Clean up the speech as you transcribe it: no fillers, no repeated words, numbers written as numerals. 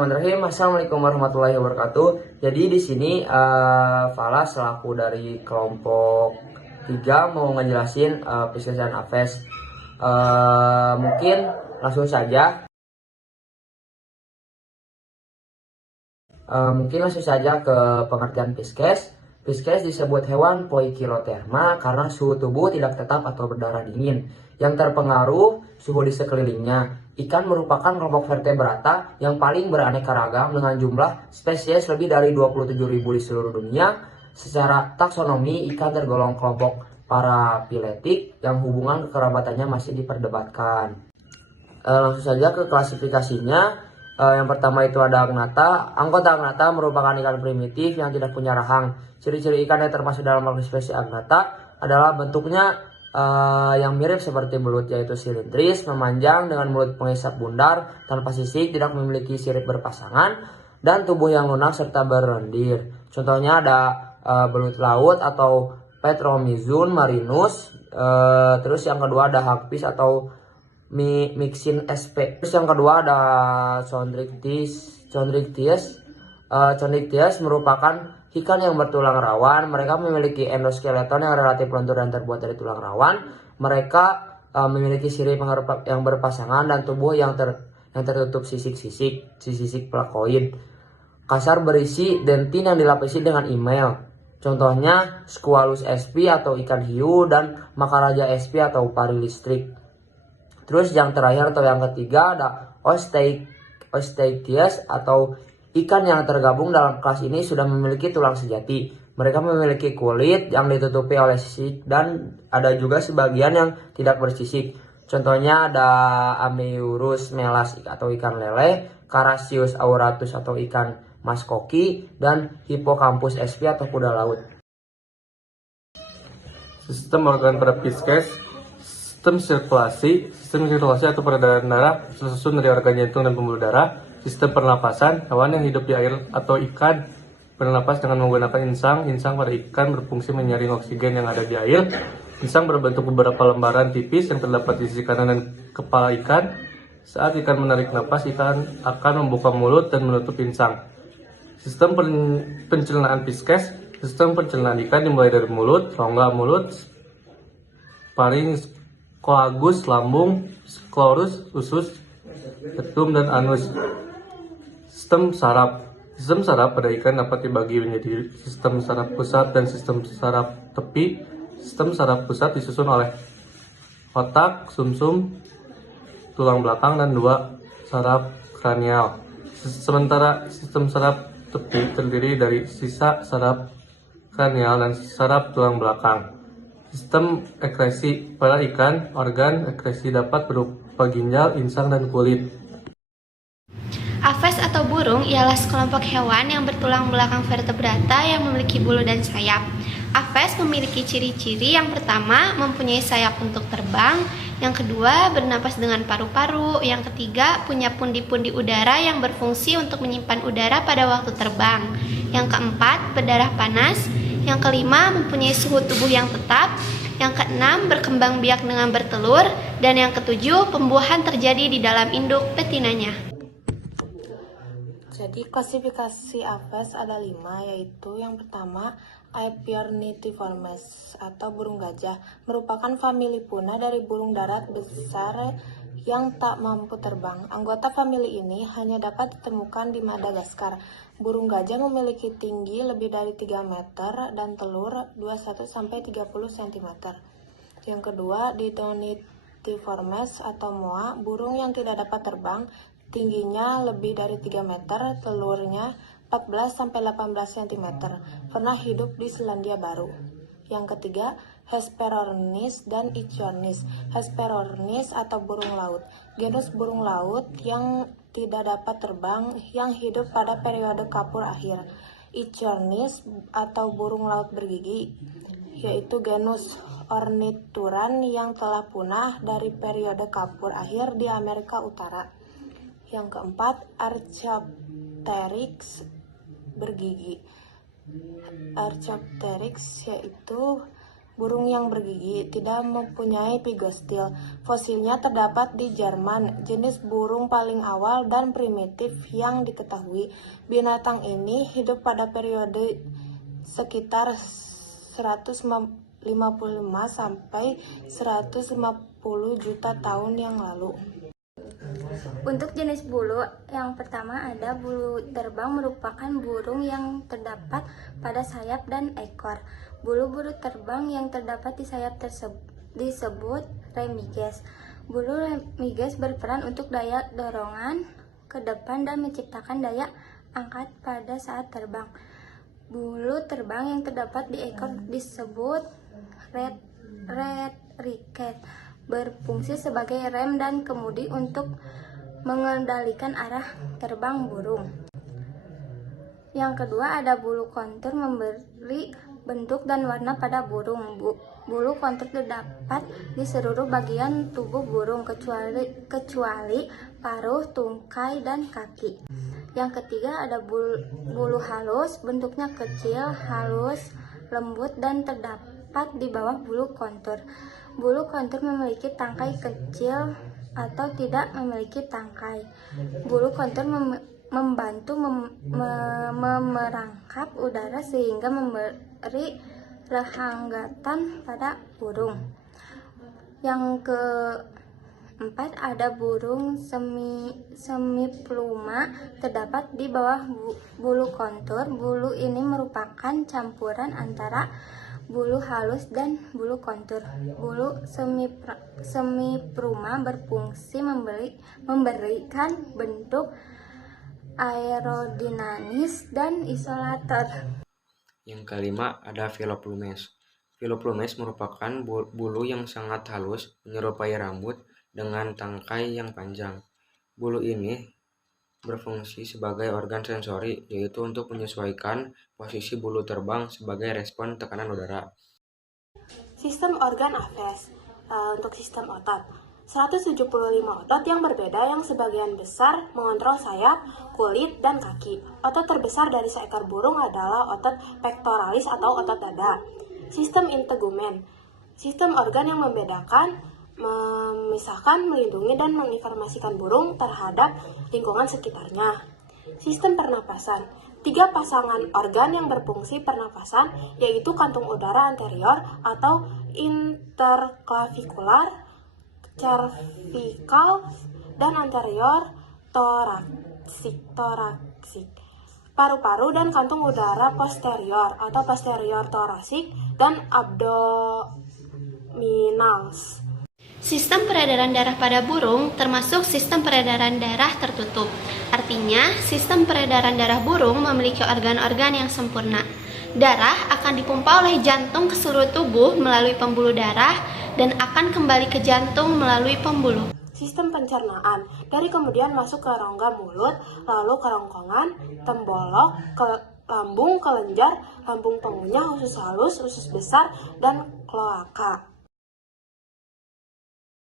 Bismillahirrahmanirrahim. Assalamualaikum warahmatullahi wabarakatuh. Jadi di sini Fala selaku dari kelompok 3 mau ngejelasin Piskes dan Apes. Mungkin langsung saja. Ke pengertian Piskes. Piskes disebut hewan poikiloterma karena suhu tubuh tidak tetap atau berdarah dingin yang terpengaruh suhu di sekelilingnya. Ikan merupakan kelompok vertebrata yang paling beraneka ragam dengan jumlah spesies lebih dari 27.000 di seluruh dunia. Secara taksonomi, ikan tergolong kelompok parafiletik yang hubungan kekerabatannya masih diperdebatkan. Langsung saja ke klasifikasinya. Yang pertama itu ada agnatha. Anggota agnatha merupakan ikan primitif yang tidak punya rahang. Ciri-ciri ikan yang termasuk dalam spesies agnatha adalah bentuknya yang mirip seperti belut, yaitu silindris, memanjang dengan mulut pengisap bundar tanpa sisik, tidak memiliki sirip berpasangan, dan tubuh yang lunak serta berlendir. Contohnya ada belut laut atau Petromyzon marinus. Terus yang kedua ada hagfish atau Mixin sp. Terus yang kedua ada Chondrichthyes. Chondrichthyes merupakan ikan yang bertulang rawan. Mereka memiliki endoskeleton yang relatif lentur dan terbuat dari tulang rawan. Mereka memiliki sirip yang berpasangan dan tubuh yang tertutup sisik plakoid. Kasar berisi dentin yang dilapisi dengan email. Contohnya Squalus sp atau ikan hiu dan Makaraja sp atau pari listrik. Terus yang terakhir atau yang ketiga ada Osteichthyes atau ikan yang tergabung dalam kelas ini sudah memiliki tulang sejati. Mereka memiliki kulit yang ditutupi oleh sisik dan ada juga sebagian yang tidak bersisik. Contohnya ada Ameiurus melas atau ikan lele, Carassius auratus atau ikan mas koki, dan Hippocampus sp atau kuda laut. Sistem organ pada Piskes. Sistem sirkulasi atau peredaran darah tersusun dari organ jantung dan pembuluh darah. Sistem pernapasan, hewan yang hidup di air atau ikan bernapas dengan menggunakan insang. Insang pada ikan berfungsi menyaring oksigen yang ada di air. Insang berbentuk beberapa lembaran tipis yang terdapat di sisi kanan dan kepala ikan. Saat ikan menarik napas, ikan akan membuka mulut dan menutup insang. Sistem pencernaan Piskes. Sistem pencernaan ikan dimulai dari mulut, rongga mulut, farinx, koagus, lambung, sklorus, usus, rectum, dan anus. Sistem saraf. Sistem saraf pada ikan dapat dibagi menjadi sistem saraf pusat dan sistem saraf tepi. Sistem saraf pusat disusun oleh otak, sumsum, tulang belakang, dan 2 saraf kranial. Sementara sistem saraf tepi terdiri dari sisa saraf kranial dan saraf tulang belakang. Sistem ekresi pada ikan, organ ekresi dapat berupa ginjal, insang, dan kulit. Apes atau burung ialah sekelompok hewan yang bertulang belakang vertebrata yang memiliki bulu dan sayap. Apes memiliki ciri-ciri. Yang pertama, mempunyai sayap untuk terbang. Yang kedua, bernapas dengan paru-paru. Yang ketiga, punya pundi-pundi udara yang berfungsi untuk menyimpan udara pada waktu terbang. Yang keempat, berdarah panas. Yang kelima, mempunyai suhu tubuh yang tetap. Yang keenam, berkembang biak dengan bertelur. Dan yang ketujuh, pembuahan terjadi di dalam induk betinanya. Jadi klasifikasi Apes ada 5, yaitu yang pertama Aepyornithiformes atau burung gajah, merupakan famili punah dari burung darat besar yang tak mampu terbang. Anggota famili ini hanya dapat ditemukan di Madagaskar. Burung gajah memiliki tinggi lebih dari 3 meter dan telur 21-30 cm. Yang kedua, Didonithiformes atau moa, burung yang tidak dapat terbang, tingginya lebih dari 3 meter, telurnya 14-18 cm, pernah hidup di Selandia Baru. Yang ketiga, Hesperornis dan Ichthyornis. Hesperornis atau burung laut, genus burung laut yang tidak dapat terbang yang hidup pada periode kapur akhir. Ichthyornis atau burung laut bergigi, yaitu genus Ornithuran yang telah punah dari periode kapur akhir di Amerika Utara. Yang keempat, Archaeopteryx bergigi. Archaeopteryx yaitu burung yang bergigi, tidak mempunyai pigostil. Fosilnya terdapat di Jerman, jenis burung paling awal dan primitif yang diketahui. Binatang ini hidup pada periode sekitar 155 sampai 150 juta tahun yang lalu. Untuk jenis bulu, yang pertama ada bulu terbang, merupakan burung yang terdapat pada sayap dan ekor. Bulu-bulu terbang yang terdapat di sayap disebut remiges. Bulu remiges berperan untuk daya dorongan ke depan dan menciptakan daya angkat pada saat terbang. Bulu terbang yang terdapat di ekor disebut retricate, berfungsi sebagai rem dan kemudi untuk mengendalikan arah terbang burung. Yang kedua ada bulu kontur, memberi bentuk dan warna pada burung. Bulu kontur terdapat di seluruh bagian tubuh burung kecuali paruh, tungkai, dan kaki. Yang ketiga ada bulu halus, bentuknya kecil, halus, lembut, dan terdapat di bawah bulu kontur. Bulu kontur memiliki tangkai kecil atau tidak memiliki tangkai. Bulu kontur membantu memerangkap udara sehingga memberi lehanggatan pada burung. Yang keempat ada burung semipluma, terdapat di bawah bulu kontur. Bulu ini merupakan campuran antara bulu halus dan bulu kontur. Bulu semipluma berfungsi memberikan bentuk aerodinamis dan isolator. Yang kelima ada Phyloplumes. Phyloplumes merupakan bulu yang sangat halus menyerupai rambut dengan tangkai yang panjang. Bulu ini berfungsi sebagai organ sensori, yaitu untuk menyesuaikan posisi bulu terbang sebagai respon tekanan udara. Sistem organ Aves. Untuk sistem otot, 175 otot yang berbeda yang sebagian besar mengontrol sayap, kulit, dan kaki. Otot terbesar dari seekor burung adalah otot pectoralis atau otot dada. Sistem integumen. Sistem organ yang membedakan, memisahkan, melindungi, dan menginformasikan burung terhadap lingkungan sekitarnya. Sistem pernapasan. 3 pasangan organ yang berfungsi pernapasan, yaitu kantung udara anterior atau interclavicular, cervical, dan anterior thoracic. Paru-paru dan kantung udara posterior atau posterior thoracic, dan abdominals. Sistem peredaran darah pada burung termasuk sistem peredaran darah tertutup. Artinya, sistem peredaran darah burung memiliki organ-organ yang sempurna. Darah akan dipompa oleh jantung ke seluruh tubuh melalui pembuluh darah dan akan kembali ke jantung melalui pembuluh. Sistem pencernaan. Dari kemudian masuk ke rongga mulut, lalu kerongkongan, tembolok, ke lambung, kelenjar, lambung pengunyah, usus halus, usus besar, dan kloaka.